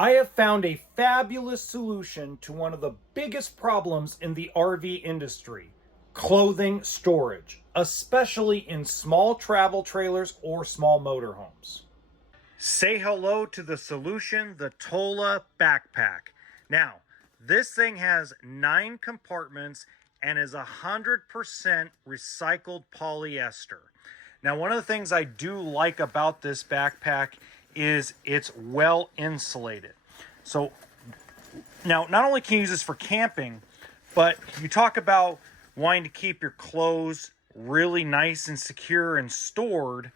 I have found a fabulous solution to one of the biggest problems in the RV industry: clothing storage, especially in small travel trailers or small motorhomes. Say hello to the solution, the Tola backpack. Now, this thing has 9 compartments and is 100% recycled polyester. Now, one of the things I do like about this backpack is it's well insulated. So now, not only can you use this for camping, but you talk about wanting to keep your clothes really nice and secure and stored.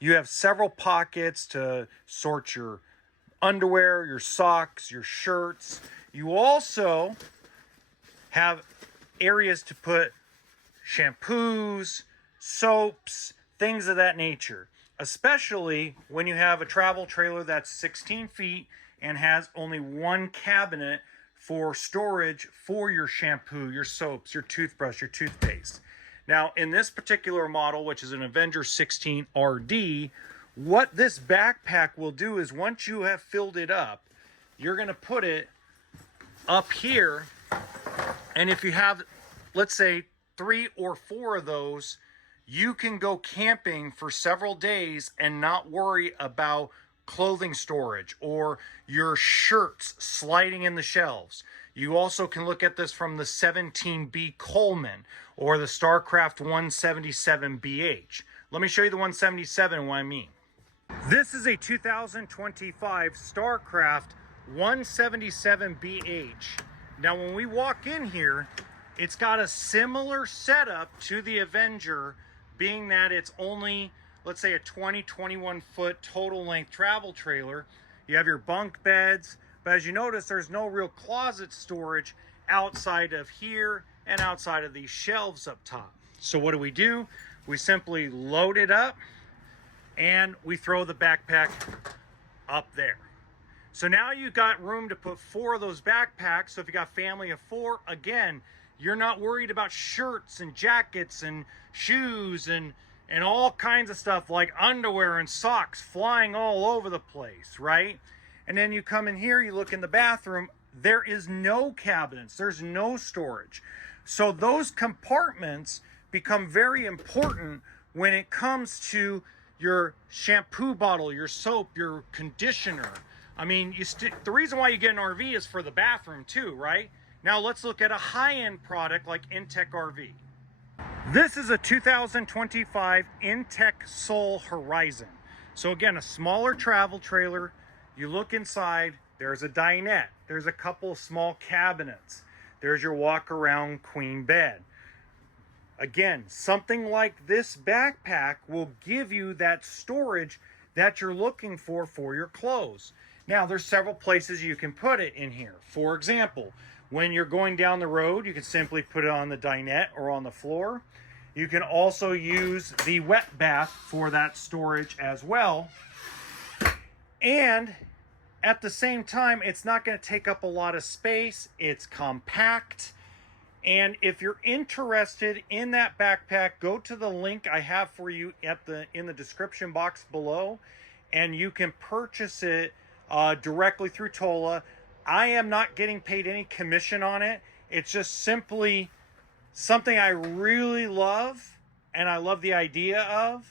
You have several pockets to sort your underwear, your socks, your shirts. You also have areas to put shampoos, soaps, things of that nature, especially when you have a travel trailer that's 16 feet and has only one cabinet for storage for your shampoo, your soaps, your toothbrush, your toothpaste. Now, in this particular model, which is an Avenger 16 RD, what this backpack will do is once you have filled it up, you're going to put it up here. And if you have, let's say, 3 or 4 of those, you can go camping for several days and not worry about clothing storage or your shirts sliding in the shelves. You also can look at this from the 17B Coleman or the StarCraft 177BH. Let me show you the 177 and what I mean. This is a 2025 StarCraft 177BH. Now, when we walk in here, it's got a similar setup to the Avenger, being that it's only, let's say, a 21 foot total length travel trailer. You have your bunk beds, but as you notice, there's no real closet storage outside of here and outside of these shelves up top. So what do? We simply load it up and we throw the backpack up there. So now you've got room to put 4 of those backpacks. So if you got family of 4, again, you're not worried about shirts and jackets and shoes and all kinds of stuff like underwear and socks flying all over the place, right? And then you come in here, you look in the bathroom, there is no cabinets, there's no storage. So those compartments become very important when it comes to your shampoo bottle, your soap, your conditioner. I mean, the reason why you get an RV is for the bathroom too, right? Now let's look at a high-end product like Intech RV. This is a 2025 Intech Soul Horizon. So again, a smaller travel trailer. You look inside, there's a dinette. There's a couple of small cabinets. There's your walk-around queen bed. Again, something like this backpack will give you that storage that you're looking for your clothes. Now, there's several places you can put it in here. For example, when you're going down the road, you can simply put it on the dinette or on the floor. You can also use the wet bath for that storage as well. And at the same time, it's not going to take up a lot of space. It's compact. And if you're interested in that backpack, go to the link I have for you in the description box below, and you can purchase it directly through Tola. I am not getting paid any commission on it. It's just simply something I really love and I love the idea of.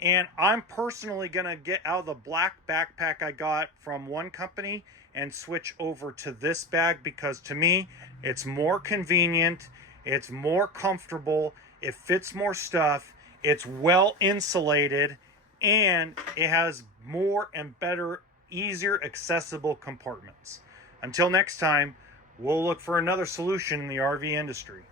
And I'm personally going to get out of the black backpack I got from one company and switch over to this bag because to me, it's more convenient, it's more comfortable, it fits more stuff, it's well insulated, and it has more and better, easier accessible compartments. Until next time, we'll look for another solution in the RV industry.